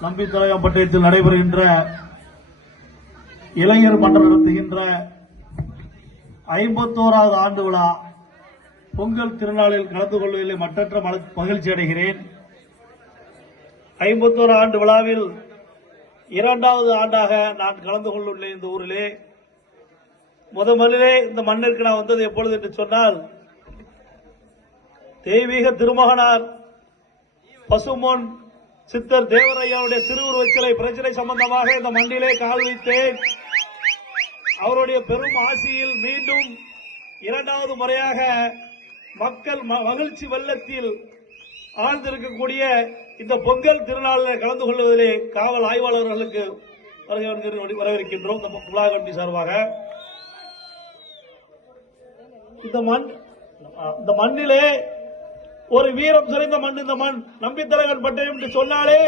நம்பித்தலையம்பட்டியத்தில் நடைபெறுகின்ற இளைஞர் மன்றம் நடத்துகின்ற ஐம்பத்தோராவது ஆண்டு விழா பொங்கல் திருநாளில் கலந்து கொள்வதில் மற்றற்ற மல- மகிழ்ச்சி அடைகிறேன். ஐம்பத்தோரு ஆண்டு விழாவில் இரண்டாவது ஆண்டாக நான் கலந்து கொள்ளுள்ளேன் இந்த ஊரிலே. முத முதலிலே இந்த மண்ணிற்கு நான் வந்தது எப்பொழுது என்று சொன்னால் தெய்வீக திருமகனார் பசுமோன் சித்தர் தேவரையாவுடைய திருவுருவச் சிலை பிரச்சனை சம்பந்தமாக இந்த மண்ணிலே கால் வைத்தேன் அவருடைய பெரும் ஆசியில் மீண்டும் இரண்டாவது முறையாக மக்கள் ம- மகிழ்ச்சி வெள்ளத்தில் ஆழ்ந்திருக்கக்கூடிய இந்த பொங்கல் திருநாளில் கலந்து கொள்வதிலே காவல் ஆய்வாளர்களுக்கு வரவேற்கின்றோம். வருகிற- இந்த விழா கமிட்டி சார்பாக. இந்த மண் இந்த மண்ணிலே ஒரு வீரம் சிறந்த மண் இந்த மண். நம்பித்தலகன் பட்டயம் என்று சொன்னாலே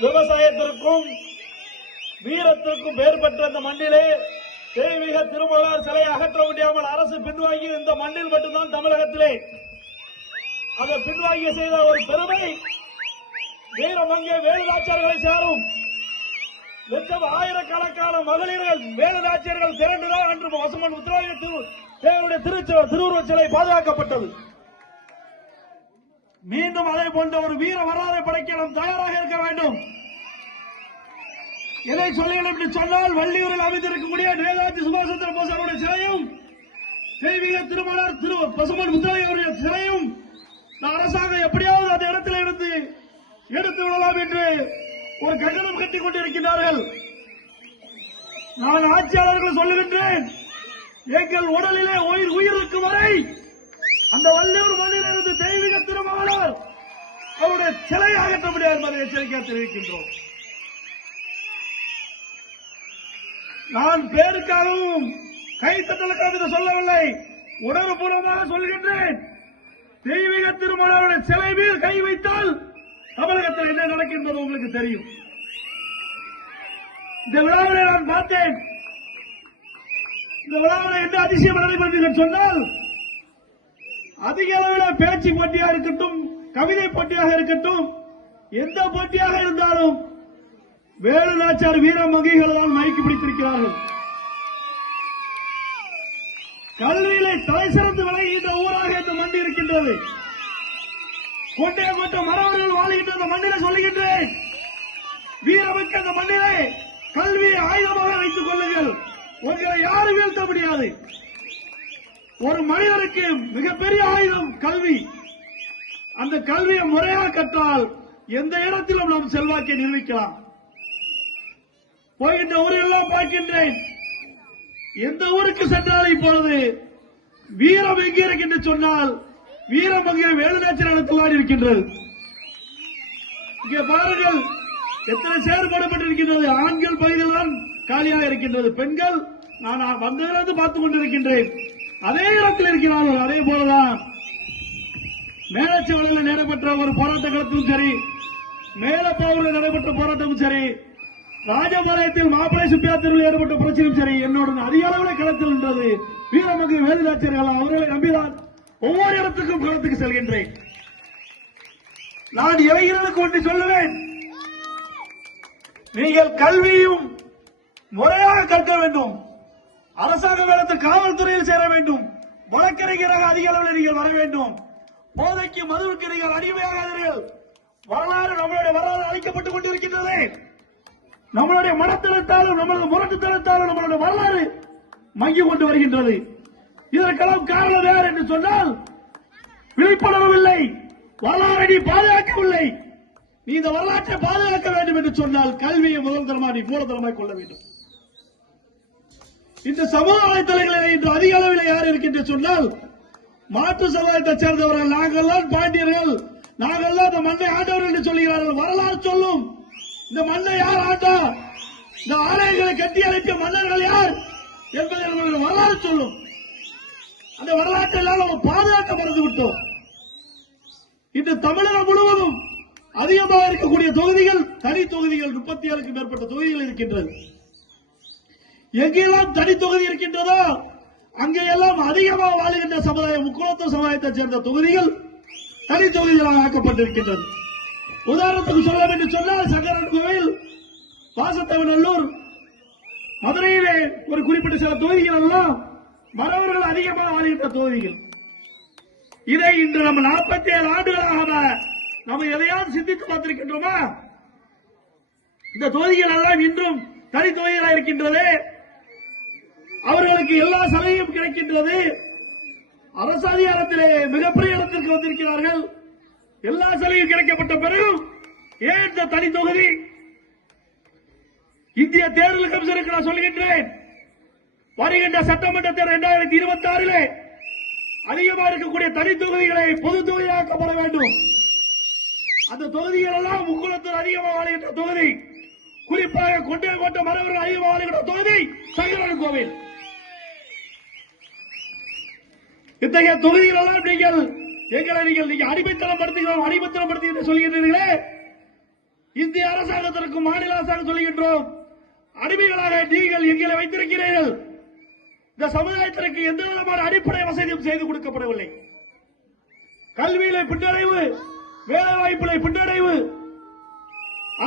விவசாயத்திற்கும் வீரத்திற்கும் பெயர் பெற்ற இந்த மண்ணிலே தெய்வீக திருமலார் சிலையை அகற்ற முடியாமல் அரசு பின்வாங்கி இந்த மண்ணில் மட்டும்தான் தமிழகத்திலே. அதை பின்வாங்கி செய்த ஒரு பெருமை. வீரம் அங்கே வேலுநாச்சியர்களை சேரும். லட்சம் ஆயிரக்கணக்கான மகளிர்கள் வேலுநாச்சியர்கள் திரண்டுதான் அன்று வசமன் உத்தரவாத திரு தேவனுடைய திருவுருவச் சிலை பாதுகாக்கப்பட்டது. மீண்டும் அதை போன்ற ஒரு வீர வரலாறு படைக்க நாம் தயாராக இருக்க வேண்டும். எதை சொல்லுங்கள் என்று சொன்னால் வள்ளியூரில் அமைந்திருக்கக்கூடிய நேதாஜி சுபாஷ் சந்திர போஸ் அவருடைய சிலையும் தெய்வீக திருமணர் திரு பசுமன் முத்தரை அவருடைய சிலையும் அரசாங்கம் எப்படியாவது அந்த இடத்தில் இருந்து எடுத்து விடலாம் என்று ஒரு கட்டணம் கட்டிக் கொண்டிருக்கிறார்கள் நான் ஆட்சியாளர்கள் சொல்லுகின்றேன் எங்கள் உடலிலே உயிர் உயிர் இருக்கும் வரை அந்த வள்ளியூர் மண்ணில் இருந்து தெய்வீக திருமகனார் அவருடைய சிலை அகற்ற முடியாது என்பதை எச்சரிக்கையாக தெரிவிக்கின்றோம். நான் பேருக்காகவும் கைத்தட்டலுக்காக இதை சொல்லவில்லை. உணர்வுபூர்வமாக சொல்கின்றேன். தெய்வீக திருமணனுடைய சிலை மீது கை வைத்தால் தமிழகத்தில் என்ன நடக்கின்றது உங்களுக்கு தெரியும். இந்த விழாவிலே நான் பார்த்தேன். இந்த விழாவில் என்ன அதிசயம் என்று சொன்னால் அதிக அளவில் பேச்சு போட்டியாக இருக்கட்டும் கவிதை போட்டியாக இருக்கட்டும் எந்த போட்டியாக இருந்தாலும் வேலு நாச்சார் வீர மகிகள் மயக்கி பிடித்திருக்கிறார்கள். கல்வியிலே தலை சிறந்து விளங்குகின்ற ஊராக இந்த மண்டி இருக்கின்றது. கோட்டை கோட்டை மரவர்கள் வாழ்கின்ற அந்த மண்ணிலே சொல்லுகின்றேன். வீரமிக்க இந்த மண்ணிலே கல்வியை ஆயுதமாக வைத்துக் கொள்ளுங்கள். உங்களை யாரும் வீழ்த்த முடியாது. ஒரு மனிதனுக்கு மிகப்பெரிய ஆயுதம் கல்வி. அந்த கல்வியை முறையாக கற்றால் எந்த இடத்திலும் நாம் செல்வாக்கை நிர்மிக்கலாம் போகின்ற ஊரெல்லாம் பார்க்கின்றேன். எந்த ஊருக்கு சென்றாலும் இப்பொழுது வீரம் எங்கே இருக்கின்ற சொன்னால் வீரம் அங்கே வேலுநாச்சர் இடத்தில் இருக்கின்றது. இங்கே பாருங்கள் எத்தனை செயற்படப்பட்டிருக்கின்றது ஆண்கள் பகுதியில் தான் காலியாக இருக்கின்றது. பெண்கள் நான் வந்ததிலிருந்து பார்த்துக் கொண்டிருக்கின்றேன். அதே இடத்தில் இருக்கிறார்கள் அதே போலதான். மேலச்சவளையில் நடைபெற்ற ஒரு போராட்ட களத்திலும் சரி மேலப்பாவூரில் நடைபெற்ற போராட்டமும் சரி ராஜபாளையத்தில் மாப்பிளை சுப்பியா தெருவில் ஏற்பட்ட பிரச்சனையும் சரி என்னோட அதிக அளவில் களத்தில் நின்றது வீரமங்கு வேலுநாச்சியர்கள் அவர்களை நம்பிதான் ஒவ்வொரு இடத்துக்கும் களத்துக்கு செல்கின்றேன். நான் இளைஞர்களுக்கு ஒன்று சொல்லுவேன். நீங்கள் கல்வியும் முறையாக கற்க வேண்டும். அரசாங்க வேலத்தில் காவல்துறையில் சேர வேண்டும். வழக்கறிஞராக அதிக அளவில் நீங்கள் வர வேண்டும். போதைக்கு மதுவுக்கு நீங்கள் அடிமையாகாதீர்கள். வரலாறு நம்மளுடைய வரலாறு அழிக்கப்பட்டுக் கொண்டிருக்கின்றது. நம்மளுடைய மனத்திலத்தாலும் நம்மளது முரட்டுத்தனத்தாலும் நம்மளுடைய வரலாறு மங்கி கொண்டு வருகின்றது. இதற்கெல்லாம் காரணம் யார் என்று சொன்னால் விழிப்புணர்வு இல்லை வரலாறை நீ பாதுகாக்கவில்லை. நீ இந்த வரலாற்றை பாதுகாக்க வேண்டும் என்று சொன்னால் கல்வியை முதல்தரமாக நீ மூலதனமாய் கொள்ள வேண்டும். இந்த சமூக வலைத்தளங்களில் இன்று அதிக அளவில் யார் இருக்கின்ற சொன்னால் மாற்று சமுதாயத்தை சேர்ந்தவர்கள் நாங்கள்லாம் பாண்டியர்கள். நாங்கள்லாம் இந்த மண்ணை ஆண்டவர் என்று சொல்கிறார்கள் வரலாறு சொல்லும். இந்த மண்ணை யார் ஆண்டா? இந்த ஆலயங்களை கட்டி அழைத்த மன்னர்கள் யார்? என்பதை நம்மளுடைய வரலாறு சொல்லும். அந்த வரலாற்றை எல்லாம் நம்ம பாதுகாக்க மறந்து விட்டோம். இன்று தமிழகம் முழுவதும் அதிகமாக இருக்கக்கூடிய தொகுதிகள் தனி தொகுதிகள் முப்பத்தி ஏழுக்கு மேற்பட்ட தொகுதிகள் இருக்கின்றது. எங்கெல்லாம் தனி தொகுதி இருக்கின்றதோ அங்கெல்லாம் அதிகமாக வாழுகின்ற சமுதாயம் முக்குளத்தூர் சமுதாயத்தை சேர்ந்த தொகுதிகள் தனி தொகுதிகளாக ஆக்கப்பட்டிருக்கின்றது உதாரணத்துக்கு சொல்ல வேண்டும் சொன்னால் சங்கரன் கோவில் வாசத்தவநல்லூர் மதுரையிலே ஒரு குறிப்பிட்ட சில தொகுதிகள் எல்லாம் மறவர்கள் அதிகமாக வாழ்கின்ற தொகுதிகள். இதை இன்று நம்ம நாற்பத்தி ஏழு ஆண்டுகளாக நம்ம எதையாவது சிந்தித்து பார்த்திருக்கின்றோமா? இந்த தொகுதிகள் எல்லாம் இன்றும் தனி தொகுதிகளாக இருக்கின்றது. அவர்களுக்கு எல்லா சலுகையும் கிடைக்கின்றது. அரசு அதிகாரத்திலே மிகப்பெரிய இடத்திற்கு வந்திருக்கிறார்கள். எல்லா சலுகையும் கிடைக்கப்பட்ட பிறகு ஏன் இந்த தனி தொகுதி? இந்திய தேர்தல் கமிஷனுக்கு நான் சொல்கின்றேன். வருகின்ற சட்டமன்ற தேர்தல் இரண்டாயிரத்தி இருபத்தி ஆறிலே அதிகமா இருக்கக்கூடிய தனி தொகுதிகளை பொது தொகுதியாக்கப்பட வேண்டும். அந்த தொகுதிகள் எல்லாம் முக்குளத்தில் அதிகமாக வாழ்கின்ற தொகுதி. குறிப்பாக கொண்டே கோட்டை மரவர்கள் அதிகமாக வாழ்கின்ற தொகுதி சங்கரன் கோவில். இத்தகைய தொகுதிகள் எல்லாம் நீங்கள் எங்களை நீங்கள் நீங்க அடிமைத்தனம் படுத்துகிறோம் அடிமைத்தனம் படுத்துகிற சொல்கின்றீர்களே. இந்திய அரசாங்கத்திற்கும் மாநில அரசாங்கம் சொல்கின்றோம் அடிமைகளாக நீங்கள் எங்களை வைத்திருக்கிறீர்கள். இந்த சமுதாயத்திற்கு எந்த விதமான அடிப்படை வசதியும் செய்து கொடுக்கப்படவில்லை. கல்வியில பின்னடைவு வேலை வாய்ப்பில பின்னடைவு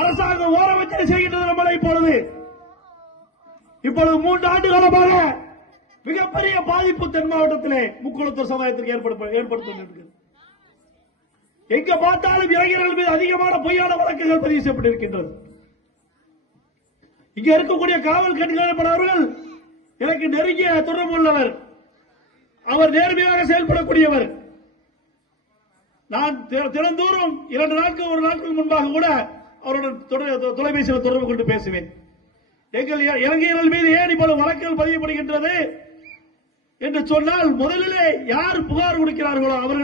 அரசாங்கம் ஓரவச்சனை செய்கின்றது நம்மளை இப்பொழுது இப்பொழுது மூன்று ஆண்டு காலமாக மிகப்பெரிய பாதிப்பு தென் மாவட்டத்திலே முக்குளத்தூர் சமுதாயத்திற்கு ஏற்படுத்த எங்க பார்த்தாலும் இளைஞர்கள் மீது அதிகமான பொய்யான வழக்குகள் பதிவு செய்யப்பட்டிருக்கின்றது. இங்க இருக்கக்கூடிய காவல் கண்காணிப்பாளர்கள் எனக்கு நெருங்கிய தொடர்பு உள்ளவர். அவர் நேர்மையாக செயல்படக்கூடியவர். நான் தினந்தோறும் இரண்டு நாட்கள் ஒரு நாட்களுக்கு முன்பாக கூட அவருடன் தொலைபேசியில் தொடர்பு கொண்டு பேசுவேன். எங்கள் இ- மீது ஏன் இப்போது வழக்குகள் பதியப்படுகின்றது? என்று சொன்னால் முதலிலே யார் புகார் கொடுக்கிறார்களோ அவர்கள்